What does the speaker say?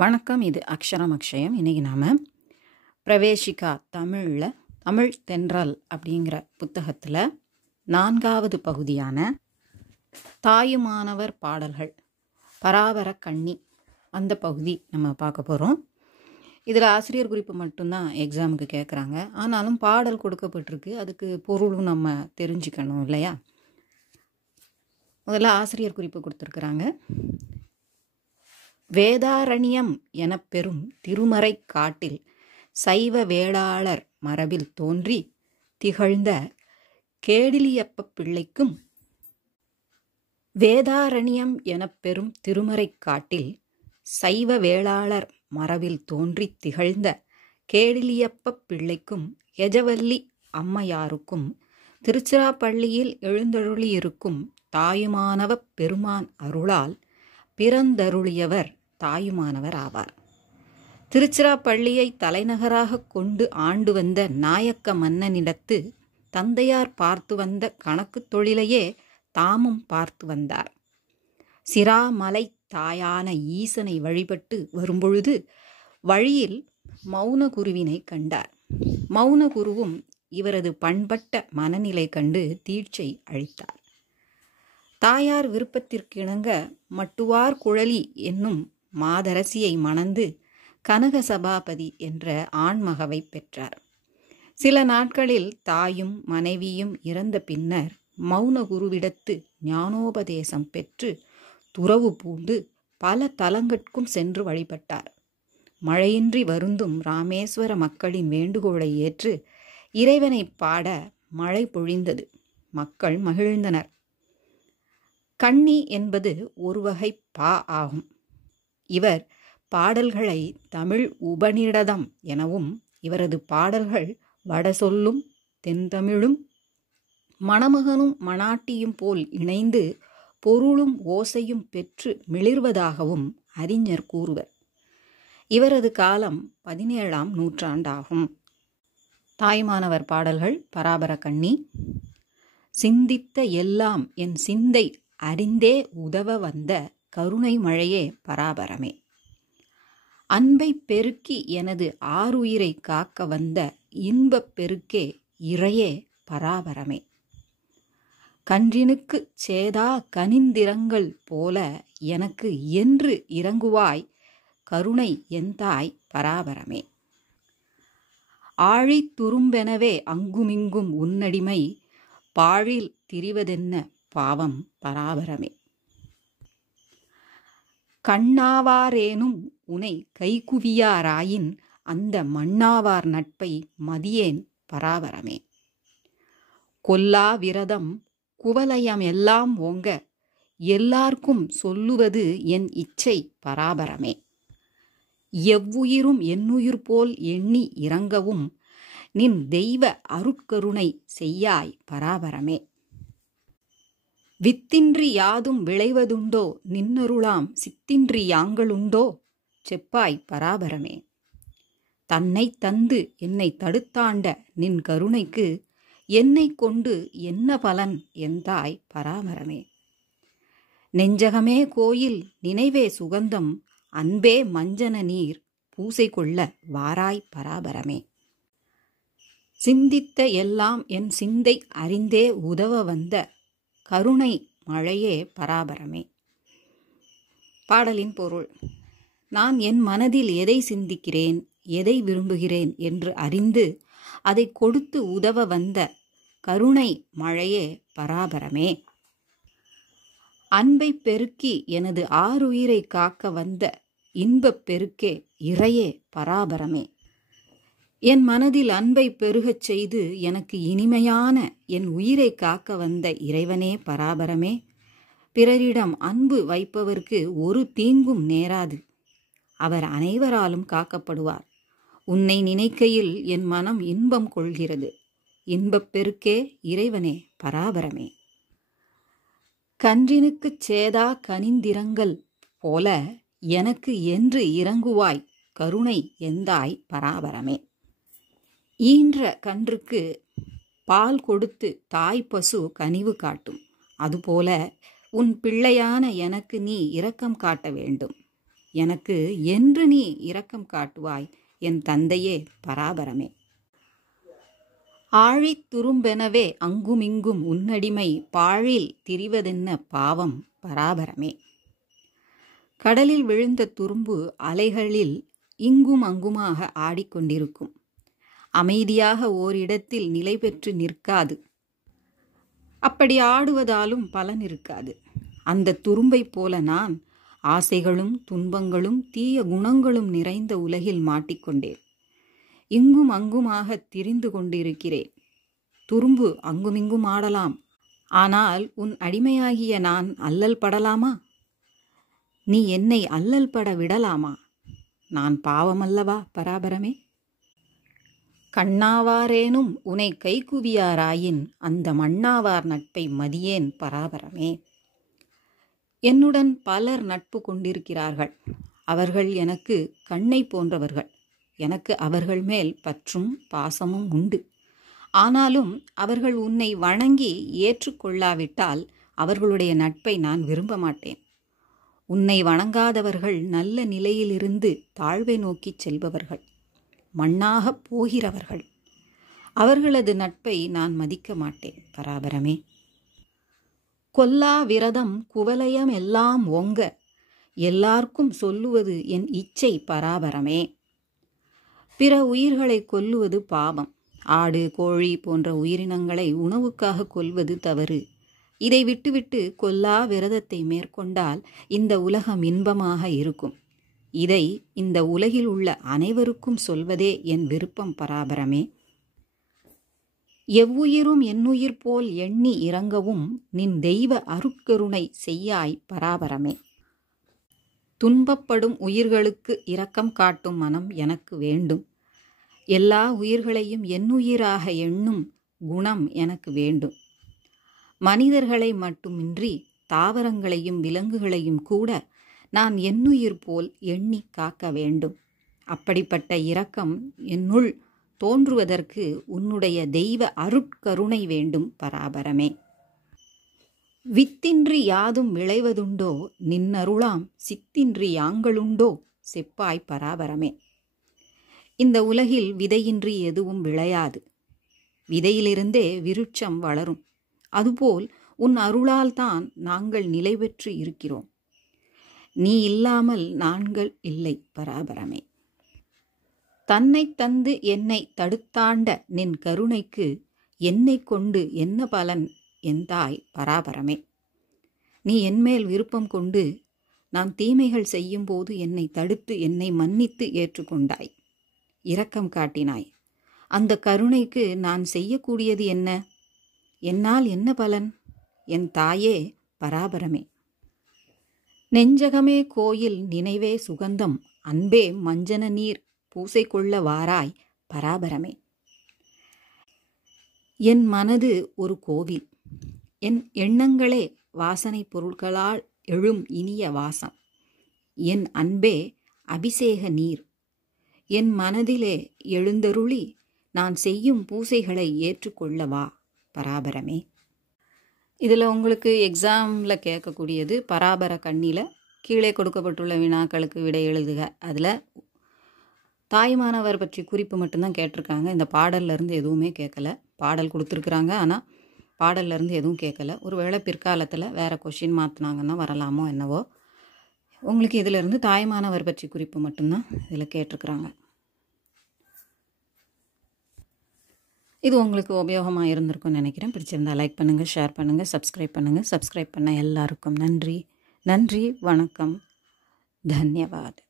வணக்கம். இது அக்ஷரம் அக்ஷயம். இன்றைக்கி நாம் பிரவேசிகா தமிழ் தென்றல் அப்படிங்கிற புத்தகத்தில் 4வது பகுதியான தாயுமானவர் பாடல்கள் பராபர கண்ணி அந்த பகுதி நம்ம பார்க்க போகிறோம். இதில் ஆசிரியர் குறிப்பு மட்டும்தான் எக்ஸாமுக்கு கேட்குறாங்க. ஆனாலும் பாடல் கொடுக்கப்பட்டிருக்கு, அதுக்கு பொருளும் நம்ம தெரிஞ்சுக்கணும் இல்லையா? முதல்ல ஆசிரியர் குறிப்பு கொடுத்துருக்குறாங்க. வேதாரண்யம் எனப் பெறும் திருமறை காட்டில் சைவ வேளாளர் மரபில் தோன்றி திகழ்ந்த கேடிலியப்ப பிள்ளைக்கும் வேதாரண்யம் எனப் பெறும் திருமறை காட்டில் சைவ வேளாளர் மரபில் தோன்றி திகழ்ந்த கேடிலியப்ப பிள்ளைக்கும் எஜவல்லி அம்மையாருக்கும் திருச்சிராப்பள்ளியில் எழுந்தருளியிருக்கும் தாயுமானவ பெருமான் அருளால் பிறந்தருளியவர் தாயுமானவர் ஆவார். திருச்சிராப்பள்ளியை தலைநகராக கொண்டு ஆண்டு வந்த நாயக்க மன்னனிடத்து தந்தையார் பார்த்து வந்த கணக்கு தொழிலையே தாமும் பார்த்து வந்தார். சிராமலை தாயான ஈசனை வழிபட்டு வரும்பொழுது வழியில் மௌனகுருவினை கண்டார். மௌனகுருவும் இவரது பண்பட்ட மனநிலை கண்டு தீட்சை அளித்தார். தாயார் விருப்பத்திற்கிணங்க மட்டுவார் குழலி என்னும் மாதரசியை மணந்து கனக சபாபதி என்ற ஆண்மகவை பெற்றார். சில நாட்களில் தாயும் மனைவியும் இறந்த பின்னர் மௌனகுருவிடத்து ஞானோபதேசம் பெற்று துறவு பூண்டு பல தலங்கட்கும் சென்று வழிபட்டார். மழையின்றி வருந்தும் ராமேஸ்வர மக்களின் வேண்டுகோளை ஏற்று இறைவனை பாட மழை பொழிந்தது. மக்கள் மகிழ்ந்தனர். கண்ணி என்பது ஒரு வகை பா ஆகும். இவர் பாடல்களை தமிழ் உபநிடதம் எனவும் இவரது பாடல்கள் வடசொல்லும் தென்தமிழும் மணமகனும் மணாட்டியும் போல் இணைந்து பொருளும் ஓசையும் பெற்று மிளிர்வதாகவும் அறிஞர் கூறுவர். இவரது காலம் 17ஆம் நூற்றாண்டாகும். தாயுமானவர் பாடல்கள் பராபர கண்ணி. சிந்தித்த எல்லாம் என் சிந்தை அறிந்தே உதவ வந்த கருணை மழையே பராபரமே. அன்பை பெருக்கி எனது ஆருயிரை காக்க வந்த இன்பப் பெருக்கே இறையே பராபரமே. கன்றினுக்கு சேதா கனிந்திரங்கள் போல எனக்கு என்று இறங்குவாய் கருணை எந்தாய் பராபரமே. ஆழித் துரும்பெனவே அங்குமிங்கும் உன்னடிமை பாழில் திரிவதென்ன பாவம் பராபரமே. கண்ணாவாரேனும் உனை கைகுவியாராயின் அந்த மண்ணாவார் நட்பை மதியேன் பராபரமே. கொல்லா விரதம் குவலயம் எல்லாம் ஓங்க எல்லார்க்கும் சொல்லுவது என் இச்சை பராபரமே. எவ்வுயிரும் என்னுயிர் போல் எண்ணி இறங்கவும் நின் தெய்வ அருட்கருணை செய்யாய் பராபரமே. வித்தின்றி யாதும் விளைவதுண்டோ நின்னருளாம் சித்தின்றி யாங்களுண்டோ செப்பாய் பராபரமே. தன்னை தந்து என்னை தடுத்தாண்ட நின் கருணைக்கு என்னை கொண்டு என்ன பலன் எந்தாய் பராபரமே. நெஞ்சகமே கோயில் நினைவே சுகந்தம் அன்பே மஞ்சன நீர் பூசை கொள்ள வாராய் பராபரமே. சிந்தித்த எல்லாம் என் சிந்தை அறிந்தே உதவ வந்த கருணை மழையே பராபரமே. பாடலின் பொருள்: நான் என் மனதில் எதை சிந்திக்கிறேன், எதை விரும்புகிறேன் என்று அறிந்து அதை கொடுத்து உதவ வந்த கருணை மழையே பராபரமே. அன்பை பெருக்கி எனது ஆருயிரை காக்க வந்த இன்பப் பெருக்கே இறையே பராபரமே. என் மனதில் அன்பை பெருகச் செய்து எனக்கு இனிமையான என் உயிரை காக்க வந்த இறைவனே பராபரமே. பிறரிடம் அன்பு வைப்பவர்க்கு ஒரு தீங்கும் நேராது. அவர் அனைவராலும் காக்கப்படுவார். உன்னை நினைக்கையில் என் மனம் இன்பம் கொள்கிறது. இன்பப் பெருக்கே இறைவனே பராபரமே. கன்றினுக்குச் சேதா கனிந்திரங்கள் போல எனக்கு என்று இறங்குவாய் கருணை எந்தாய் பராபரமே. ஈன்ற கன்றுக்கு பால் கொடுத்து தாய் பசு கனிவு காட்டும். அதுபோல உன் பிள்ளையான எனக்கு நீ இரக்கம் காட்ட வேண்டும். எனக்கு என்று நீ இரக்கம் காட்டுவாய் என் தந்தையே பராபரமே. ஆழித் துரும்பெனவே அங்குமிங்கும் உன்னடிமை பாழில் திரிவதென்ன பாவம் பராபரமே. கடலில் விழுந்த துரும்பு அலைகளில் இங்கும் அங்குமாக ஆடிக்கொண்டிருக்கும். அமைதியாக ஓரிடத்தில் நிலை பெற்று நிற்காது. அப்படி ஆடுவதாலும் பலன் இருக்காது. அந்த துரும்பை போல நான் ஆசைகளும் துன்பங்களும் தீய குணங்களும் நிறைந்த உலகில் மாட்டிக்கொண்டேன். இங்கும் அங்குமாக திரிந்து கொண்டிருக்கிறேன். துரும்பு அங்குமிங்கும் ஆடலாம், ஆனால் உன் அடிமையாகிய நான் அல்லல் படலாமா? நீ என்னை அல்லல் பட விடலாமா? நான் பாவமல்லவா பராபரமே? கண்ணாவாரேனும் உனை கைகுவியாராயின் அந்த மண்ணாவார் நட்பை மதியேன் பராபரமே. என்னுடன் பலர் நட்பு கொண்டிருக்கிறார்கள். அவர்கள் எனக்கு கண்ணை போன்றவர்கள். எனக்கு அவர்கள் மேல் பற்றும் பாசமும் உண்டு. ஆனாலும் அவர்கள் உன்னை வணங்கி ஏற்றுக்கொள்ளாவிட்டால் அவர்களுடைய நட்பை நான் விரும்ப மாட்டேன். உன்னை வணங்காதவர்கள் நல்ல நிலையிலிருந்து தாழ்வை நோக்கிச் செல்பவர்கள், மண்ணாகப் போகிறவர்கள். அவர்களது நட்பை நான் மதிக்க மாட்டேன் பராபரமே. கொல்லா விரதம் குவலயம் எல்லாம் ஓங்க எல்லார்க்கும் சொல்லுவது என் இச்சை பராபரமே. பிற உயிர்களை கொல்லுவது பாவம். ஆடு கோழி போன்ற உயிரினங்களை உணவுக்காக கொல்வது தவறு. இதை விட்டுவிட்டு கொல்லா விரதத்தை மேற்கொண்டால் இந்த உலகம் இன்பமாக இருக்கும். இதை இந்த உலகில் உள்ள அனைவருக்கும் சொல்வதே என் விருப்பம் பராபரமே. எவ்வுயிரும் என்னுயிர் போல் எண்ணி இறங்கவும் நின் தெய்வ அருட்கருணை செய்யாய் பராபரமே. துன்பப்படும் உயிர்களுக்கு இரக்கம் காட்டும் மனம் எனக்கு வேண்டும். எல்லா உயிர்களையும் என்னுயிராக எண்ணும் குணம் எனக்கு வேண்டும். மனிதர்களை மட்டுமின்றி தாவரங்களையும் விலங்குகளையும் கூட நான் என்னுயிர் போல் எண்ணி காக்க வேண்டும். அப்படிப்பட்ட இரக்கம் என்னுள் தோன்றுவதற்கு உன்னுடைய தெய்வ அருட்கருணை வேண்டும் பராபரமே. வித்தின்றி யாதும் விளைவதுண்டோ நின்னருளாம் சித்தின்றி யாங்களுண்டோ செப்பாய் பராபரமே. இந்த உலகில் விதையின்றி எதுவும் விளையாது. விதையிலிருந்தே விருட்சம் வளரும். அதுபோல் உன் அருளால் தான் நாங்கள் நிலை பெற்று இருக்கிறோம். நீ இல்லாமல் நாங்கள் இல்லை பராபரமே. தன்னை தந்து என்னை தடுத்தாண்ட நின் கருணைக்கு என்னை கொண்டு என்ன பலன் எந்தாய் பராபரமே. நீ என்மேல் விருப்பம் கொண்டு நான் தீமைகள் செய்யும்போது என்னை தடுத்து என்னை மன்னித்து ஏற்றுக்கொண்டாய், இரக்கம் காட்டினாய். அந்த கருணைக்கு நான் செய்யக்கூடியது என்ன? என்னால் என்ன பலன்? என் தாயே பராபரமே. நெஞ்சகமே கோயில் நினைவே சுகந்தம் அன்பே மஞ்சன நீர் பூசை கொள்ள வாராய் பராபரமே. என் மனது ஒரு கோவில். என் எண்ணங்களே வாசனை பொருட்களால் எழும் இனிய வாசம். என் அன்பே அபிஷேக நீர். என் மனதிலே எழுந்தருளி நான் செய்யும் பூசைகளை ஏற்றுக்கொள்ளவா பராபரமே. இதில் உங்களுக்கு எக்ஸாமில் கேட்கக்கூடியது பராபர கண்ணியில் கீழே கொடுக்கப்பட்டுள்ள வினாக்களுக்கு விடை எழுதுக. அதில் தாய்மானவர் பற்றி குறிப்பு மட்டும்தான் கேட்டிருக்காங்க. இந்த பாடல்லேருந்து எதுவுமே கேட்கல. பாடல் கொடுத்துருக்குறாங்க, ஆனால் பாடல்லேருந்து எதுவும் கேட்கல. ஒருவேளை பிற்காலத்தில் வேறு கொஷின் மாற்றினாங்கன்னா வரலாமோ என்னவோ. உங்களுக்கு இதிலிருந்து தாய்மானவர் பற்றி குறிப்பு மட்டும்தான் இதில் கேட்டிருக்கிறாங்க. இது உங்களுக்கு உபயோகமாக இருந்திருக்கும்னு நினைக்கிறேன். பிடிச்சிருந்தா லைக் பண்ணுங்கள், ஷேர் பண்ணுங்கள், சப்ஸ்கிரைப் பண்ணுங்கள். சப்ஸ்கிரைப் பண்ண எல்லாருக்கும் நன்றி. நன்றி, வணக்கம், தன்யவாத்.